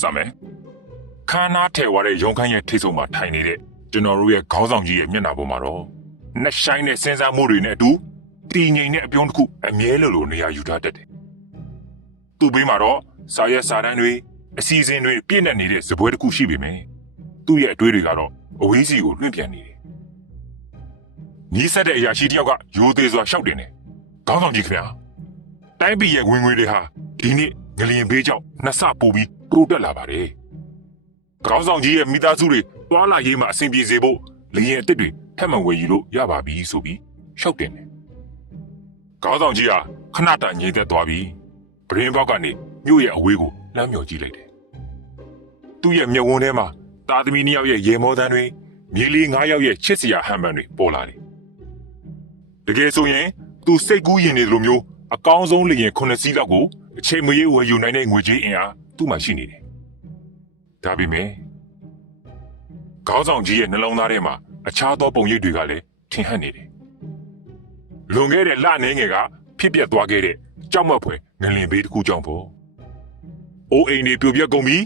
စမယ်ခါနာထဲဝါတဲ့ရုံခန်းရဲ့ထိတ်ဆုံးမှာထိုင်နေတဲ့ကျွန်တော်တို့ရဲ့ခေါင်းဆောင်ကြီးရဲ့မျက်နှာပေါ်မှာတော့နှဆိုင်တဲ့စဉ်းစားမှုတွေနဲ့အတူတည်ငြိမ်တဲ့အပြုံးတစ်ခုအမြဲလိုလိုနေရာယူထားတတ်တယ်သူ့ဘေးမှာတော့စာရဲစာတန်းတွေအစီအစဉ်တွေပြည့်နေနေတဲ့ဇပွဲတစ်ခုရှိပေမယ့်သူ့ရဲ့အတွေးတွေကတော့အဝေးစီကိုလွင့်ပြန်နေတယ်ညီးဆက်တဲ့အရာရှိတစ်ယောက်ကရိုသေစွာရှောက်တင်တယ်ခေါင်းဆောင်ကြီးခင်ဗျာတိုင်းပြည်ရဲ့ဝင်ငွေတွေဟာဒီနေ့ငလျင်ဘေးကြောင့်နှစ်ဆပိုပြီး တိုးတက်လာပါတယ်။ခေါင်းဆောင်ကြီးရဲ့မိသားစုတွေတွာလာရေးမှာအဆင်ပြေစေဖို့လျင်အစ်စ်တွေထပ်မံဝယ်ယူလို့ရပါပြီဆိုပြီးရှောက်တင်တယ်။ခေါင်းဆောင်ကြီးဟာခဏတာငြိမ်သက်သွားပြီးပရင်းဘောက်ကနေမြို့ရဲ့အဝေးကိုလှမ်းမြော်ကြည့်လိုက်တယ်။သူ့ရဲ့မျက်ဝန်းထဲမှာတာသမီနှစ်ယောက်ရဲ့ရေမောတန်းတွေမြေလီငါးယောက်ရဲ့ချစ်စရာဟန်ပန်တွေပေါ်လာတယ်။တကယ်ဆိုရင်သူစိတ်ကူးရင်နေလိုမျိုးအကောင်းဆုံးလေရင်9စီးလောက်ကိုအချိန်မရွေးဝယ်ယူနိုင်တဲ့ငွေကြေးအင်အား သူ့မှာရှိနေတယ်။ဒါပေမဲ့ခေါင်းဆောင်ကြီးရဲ့နှလုံးသားထဲမှာအခြားသောပုံရိပ်တွေကလည်းထင်ဟပ်နေတယ်။လွန်ခဲ့တဲ့လနေငယ်ကဖြစ်ပျက်သွားခဲ့တဲ့ကြောက်မက်ဖွယ်ငလင်ဘေးတစ်ခုကြောင့်ပေါ့။အိုးအိမ်တွေပြိုပြက်ကုန်ပြီ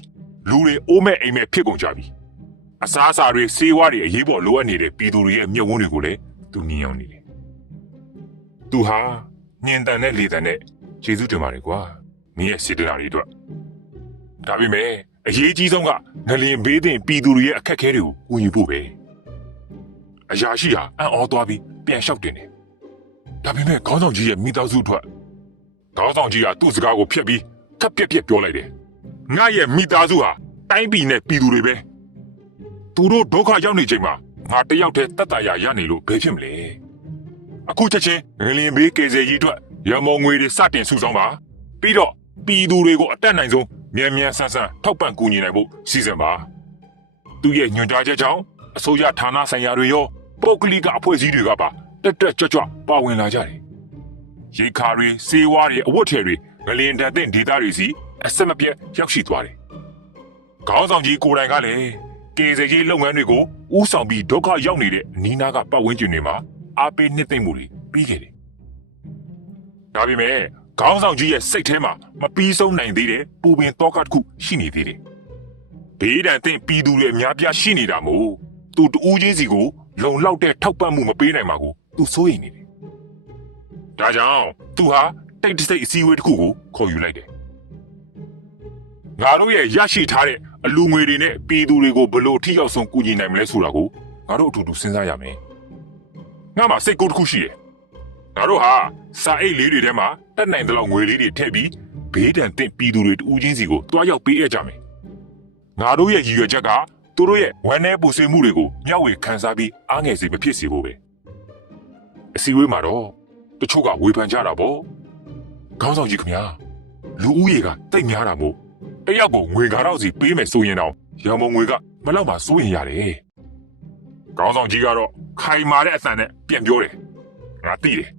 လူတွေအိုးမဲ့အိမ်မဲ့ဖြစ်ကုန်ကြပြီ။အစားအစာတွေဆေးဝါးတွေအရေးပေါ်လိုအပ်နေတဲ့ပြည်သူတွေရဲ့မျက်ဝန်းတွေကိုလည်းသူမြင်အောင်နေတယ်။သူဟာညင်တန်တဲ့လေတန်နဲ့ကျေးဇူးတင်ပါတယ်ကွာမင်းရဲ့စေတနာတွေအတွက် ဒါပေမဲ့အရေးကြီးဆုံးကငလင်ဘေးတင်ပြည်သူတွေရဲ့အခက်အခဲတွေကိုကူညီဖို့ပဲအရာရှိဟာအံ့ဩသွားပြီးပြန်လျှောက်တင်တယ်ဒါပေမဲ့ခေါင်းဆောင်ကြီးရဲ့မိသားစုအတွက်ခေါင်းဆောင်ကြီးကသူ့စကားကိုဖျက်ပြီးကပ်ပြက်ပြက်ပြောလိုက်တယ်ငါရဲ့မိသားစုဟာတိုင်းပြည်နဲ့ပြည်သူတွေပဲသူတို့ဒုက္ခရောက်နေချိန်မှာငါတယောက်တည်းတတ်တာရရနေလို့ဘယ်ဖြစ်မလဲအခုချက်ချင်းငလင်ဘေးကေစေကြီးအတွက်ရမော်ငွေတွေစတင်စုဆောင်းပါပြီးတော့ပြည်သူတွေကိုအတက်နိုင်ဆုံး မြန်မြန်ဆန်းဆန်းထောက်ပံ့ကူညီနိုင်ဖို့စီစဉ်ပါသူရဲ့ညွှန်ကြားချက်ကြောင့်အစိုးရဌာနဆိုင်ရာတွေရောပုဂ္ဂလိကအဖွဲ့အစည်းတွေကပါတက်တက်ကြွကြွပါဝင်လာကြတယ်ရိတ်ခါတွေစေဝါတွေအဝတ်ထည်တွေငလင်တန်တဲ့ဒေသတွေစီအဆက်မပြတ်ရောက်ရှိသွားတယ်ခေါင်းဆောင်ကြီးကိုယ်တိုင်ကလည်းကေစေကြီးလုပ်ငန်းတွေကိုဥဆောင်ပြီးဒုက္ခရောက်နေတဲ့အနီးနားကပတ်ဝန်းကျင်တွေမှာအားပေးနှစ်သိမ့်မှုတွေပြီးခဲ့တယ်။ဒါပေမဲ့ ခေါင်းဆောင်ကြီးရဲ့စိတ်ထဲမှာမပြီးဆုံးနိုင်သေးတဲ့ပူပင်တောကတစ်ခုရှိနေသေးတယ်။ဘေးဒဏ်သင့်ပြည်သူတွေအများပြားရှိနေတာမို့သူတူးချင်းစီကိုလုံလောက်တဲ့ထောက်ပံ့မှုမပေးနိုင်ပါဘူး။သူစိုးရိမ်နေတယ်။ဒါကြောင့်သူဟာတိတ်တဆိတ်အစည်းအဝေးတစ်ခုကိုခေါ်ယူလိုက်တယ်။ငါတို့ရဲ့ရရှိထားတဲ့အလူငွေတွေနဲ့ပြည်သူတွေကိုဘယ်လို့ထိရောက်ဆုံးကူညီနိုင်မလဲဆိုတာကိုငါတို့အတူတူစဉ်းစားရမယ်။ငါမှစိတ်ကူးတစ်ခုရှိတယ်။ ငါတို့ဟာစာအိတ်လေးတွေထဲမှာတက်နိုင်တဲ့လောက်ငွေလေးတွေထည့်ပြီးဘေးဒဏ်သင့်ပြည်သူတွေတူးချင်းစီကိုတွားရောက်ပေးအပ်ကြမယ်။ငါတို့ရဲ့ရည်ရွယ်ချက်ကသူတို့ရဲ့ဝန်내ပူဆွေးမှုတွေကိုမျှဝေခန်းစားပြီးအားငယ်စေမဖြစ်စေဖို့ပဲ။အစည်းအဝေးမှာတော့တချို့ကဝေဖန်ကြတာပေါ့။ခေါင်းဆောင်ကြီးခင်ဗျာလူဦးရေကတိတ်များတာမို့တယောက်ကိုငွေကားတော့စီပေးမယ်ဆိုရင်တော့ရမုံငွေကမလောက်ပါစိုးရင်ရတယ်။ခေါင်းဆောင်ကြီးကတော့ခိုင်မာတဲ့အသံနဲ့ပြန်ပြောတယ်ငါသိတယ်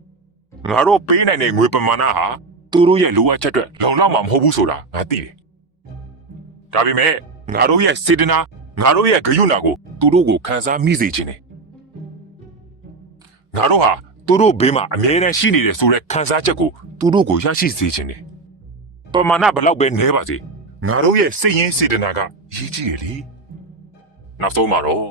ငါတို့ပေးနိုင်တဲ့ငွေပမာဏဟာသူတို့ရဲ့လိုအပ်ချက်အတွက်လုံလောက်မှာမဟုတ်ဘူးဆိုတာငါသိတယ်ဒါပေမဲ့ငါတို့ရဲ့စေတနာငါတို့ရဲ့ဂရုဏာကိုသူတို့ကိုခံစားမိစေခြင်းနဲ့ငါတို့ဟာသူတို့ဘေးမှာအမြဲတမ်းရှိနေတယ်ဆိုတဲ့ခံစားချက်ကိုသူတို့ကိုရရှိစေခြင်းနဲ့ပမာဏဘယ်လောက်ပဲနဲပါစေငါတို့ရဲ့စိတ်ရင်းစေတနာကရည်ကြီးရလေနောက်ဆုံးမှာတော့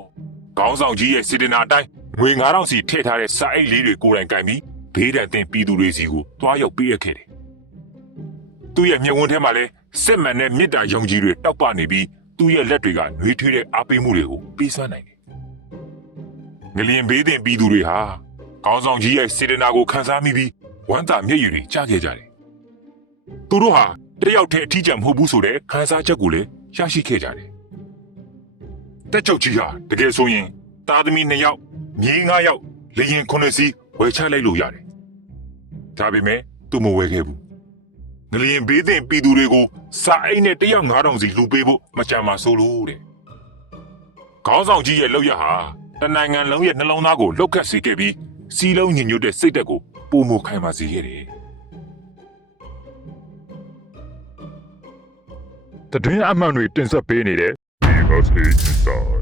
ခေါင်းဆောင်ကြီးရဲ့စေတနာအတိုင်းငွေ9000စီထည့်ထားတဲ့စာအိတ်လေးတွေကိုယ်တိုင်ကင်ပြီး ဘေးဒဏ်တင်ပြည်သူတွေစီကိုတွားရောက်ပေးရခဲ့တယ်။သူ့ရဲ့မျက်ဝန်းထဲမှာလည်းစစ်မှန်တဲ့မေတ္တာယုံကြည်တွေတောက်ပနေပြီးသူ့ရဲ့လက်တွေကနှွေးထွေးတဲ့အားပေးမှုတွေကိုပေးစွမ်းနိုင်တယ်။ငလျင်ဘေးတင်ပြည်သူတွေဟာခေါင်းဆောင်ကြီးရဲ့စေတနာကိုခံစားမိပြီးဝမ်းသာမျက်ရည်တွေကျခဲ့ကြတယ်။သူတို့ဟာတယောက်တည်းအထီးကျန်မဟုတ်ဘူးဆိုတဲ့ခံစားချက်ကိုလည်းရရှိခဲ့ကြတယ်။တက်ချုပ်ကြီးဟာတကယ်ဆိုရင်သားသမီး2ယောက်မြေး9ယောက်လေရင်9စီး ဝယ်ချလိုက်လို့ရတယ်။ဒါပေမဲ့သူမဝယ်ခဲ့ဘူး။ငလျင်ဘေးတင်ပြည်သူတွေကိုစာအိတ်နဲ့တယောက်9000စီလူပေးဖို့မကြံပါဆိုလို့တဲ့။ခေါင်းဆောင်ကြီးရဲ့လောက်ရဟာတနိုင်ငံလုံးရဲ့နှလုံးသားကိုလှုပ်ခတ်စေခဲ့ပြီးစီးလုံးညင်ညွတ်တဲ့စိတ်သက်ကိုပုံမခိုင်ပါစေခဲ့တယ်တည်င်းအမှန်တွေတင်ဆက်ပေးနေတဲ့ Because Inside